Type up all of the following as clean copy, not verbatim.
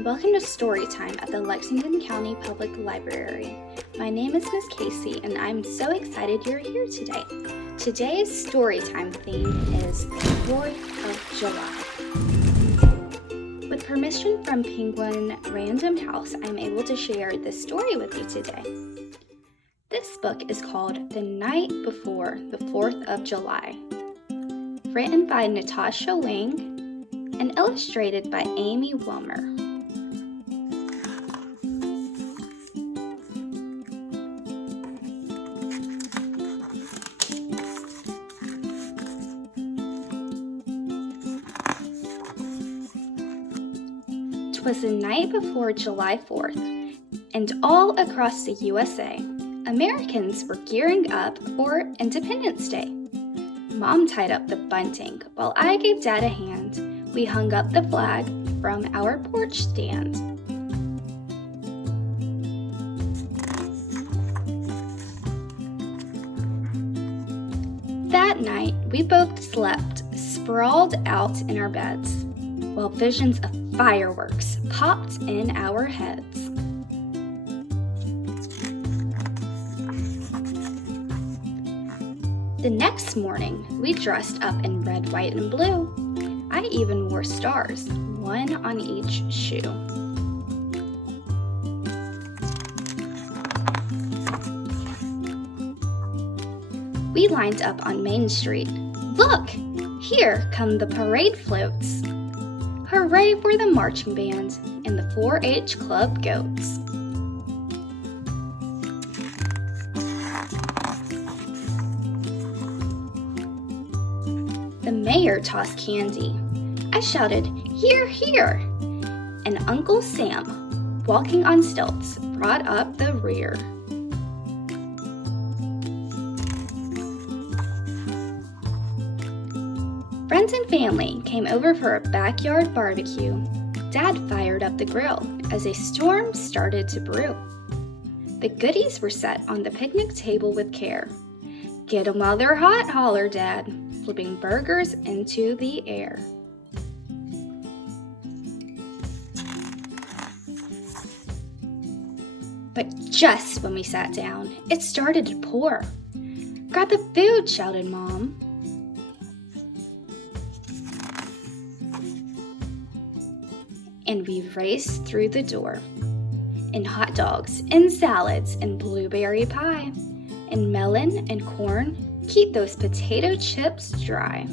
and welcome to Storytime at the Lexington County Public Library. My name is Miss Kacee, and I'm so excited you're here today. Today's Storytime theme is the 4th of July. With permission from Penguin Random House, I'm able to share this story with you today. This book is called The Night Before the 4th of July, written by Natasha and illustrated by Amy Wilmer. Twas the night before July 4th, and all across the USA, Americans were gearing up for Independence Day. Mom tied up the bunting while I gave Dad a hand. We hung up the flag from our porch stand. That night, we both slept sprawled out in our beds, while visions of fireworks popped in our heads. The next morning, we dressed up in red, white, and blue. I even wore stars, one on each shoe. We lined up on Main Street. Look! Here come the parade floats. Hooray for the marching band and the 4-H club goats. The mayor tossed candy. I shouted, "Hear, hear!" And Uncle Sam, walking on stilts, brought up the rear. Friends and family came over for a backyard barbecue. Dad fired up the grill as a storm started to brew. The goodies were set on the picnic table with care. "Get 'em while they're hot," hollered Dad, flipping burgers into the air. But just when we sat down, it started to pour. "Grab the food," shouted Mom. And we raced through the door. And hot dogs, and salads, and blueberry pie, and melon and corn. Keep those potato chips dry.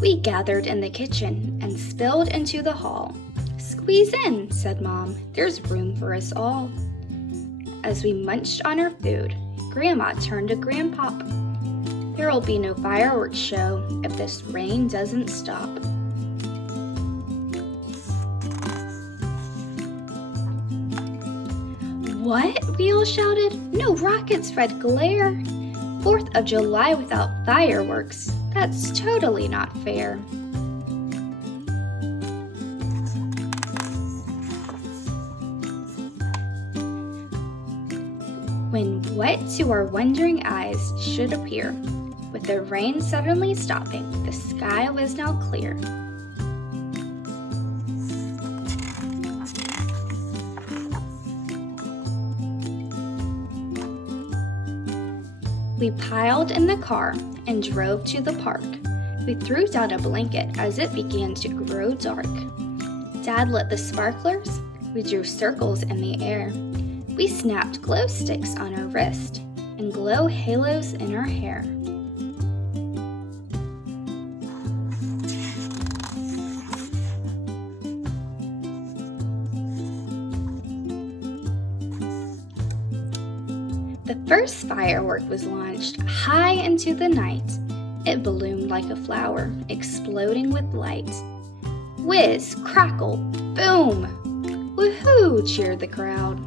We gathered in the kitchen and spilled into the hall. "Squeeze in," said Mom. "There's room for us all." As we munched on our food, Grandma turned to Grandpop. "There'll be no fireworks show if this rain doesn't stop." "What?" we all shouted. "No rockets, red glare. 4th of July without fireworks. That's totally not fair." When what to our wondering eyes should appear, with the rain suddenly stopping, the sky was now clear. We piled in the car and drove to the park. We threw down a blanket as it began to grow dark. Dad lit the sparklers. We drew circles in the air. We snapped glow sticks on our wrist and glow halos in our hair. The first firework was launched high into the night. It bloomed like a flower, exploding with light. Whiz, crackle, boom! Woohoo! Cheered the crowd.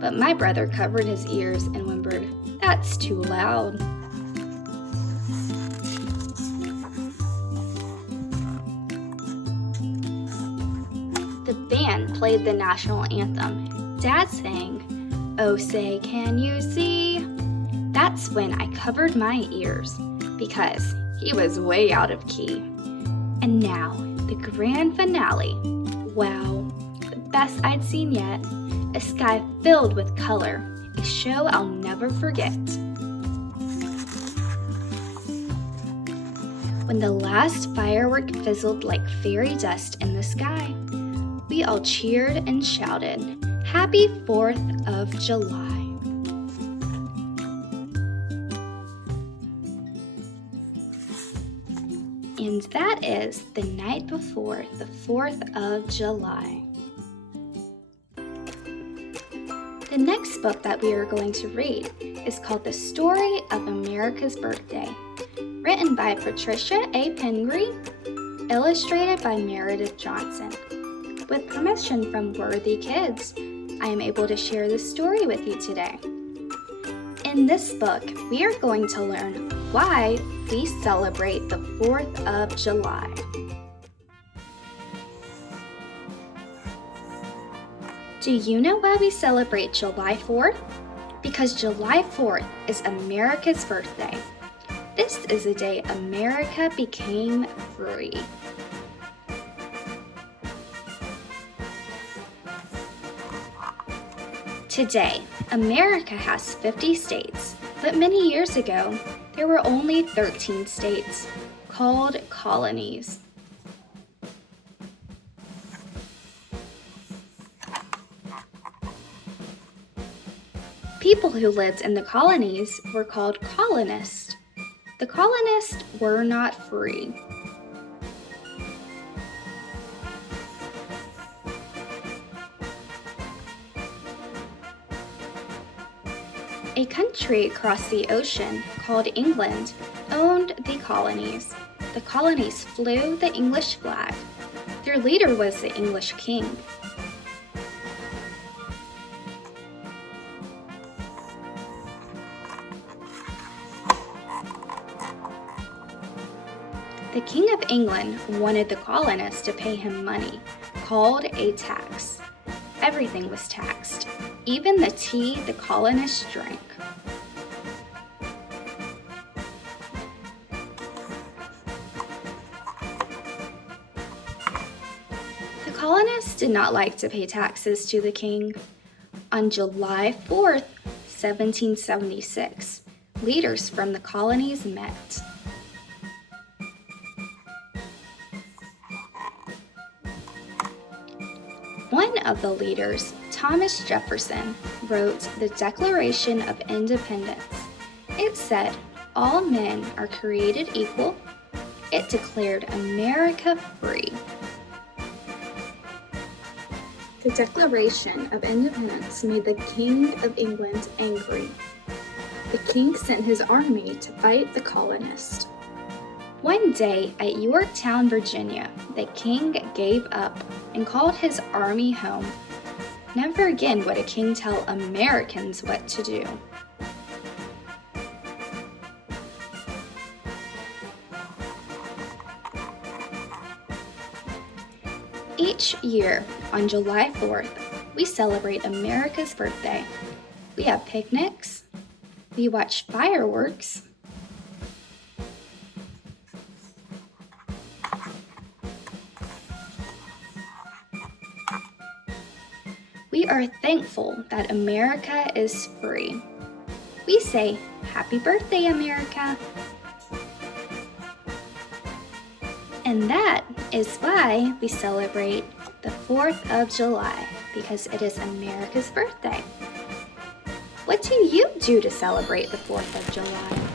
But my brother covered his ears and whimpered, "That's too loud." The band played the national anthem. Dad sang, "Oh, say, can you see?" That's when I covered my ears, because He was way out of key. And now, the grand finale. Wow, the best I'd seen yet. A sky filled with color, a show I'll never forget. When the last firework fizzled like fairy dust in the sky, we all cheered and shouted, "Happy 4th of July." And that is The Night Before the 4th of July. The next book that we are going to read is called The Story of America's Birthday, written by Patricia A. Pingry, illustrated by Meredith Johnson. With permission from Worthy Kids, I am able to share this story with you today. In this book, we are going to learn why we celebrate the 4th of July. Do you know why we celebrate July 4th? Because July 4th is America's birthday. This is the day America became free. Today, America has 50 states, but many years ago, there were only 13 states, called colonies. People who lived in the colonies were called colonists. The colonists were not free. A country across the ocean called England owned the colonies. The colonies flew the English flag. Their leader was the English king. The King of England wanted the colonists to pay him money, called a tax. Everything was taxed, even the tea the colonists drank. The colonists did not like to pay taxes to the king. On July 4th, 1776, leaders from the colonies met. One of the leaders, Thomas Jefferson, wrote the Declaration of Independence. It said, "All men are created equal." It declared America free. The Declaration of Independence made the King of England angry. The king sent his army to fight the colonists. One day at Yorktown, Virginia, the king gave up and called his army home. Never again would a king tell Americans what to do. Each year, on July 4th, we celebrate America's birthday. We have picnics, we watch fireworks, we are thankful that America is free. We say, "Happy birthday, America." And that is why we celebrate the 4th of July, because it is America's birthday. What do you do to celebrate the 4th of July?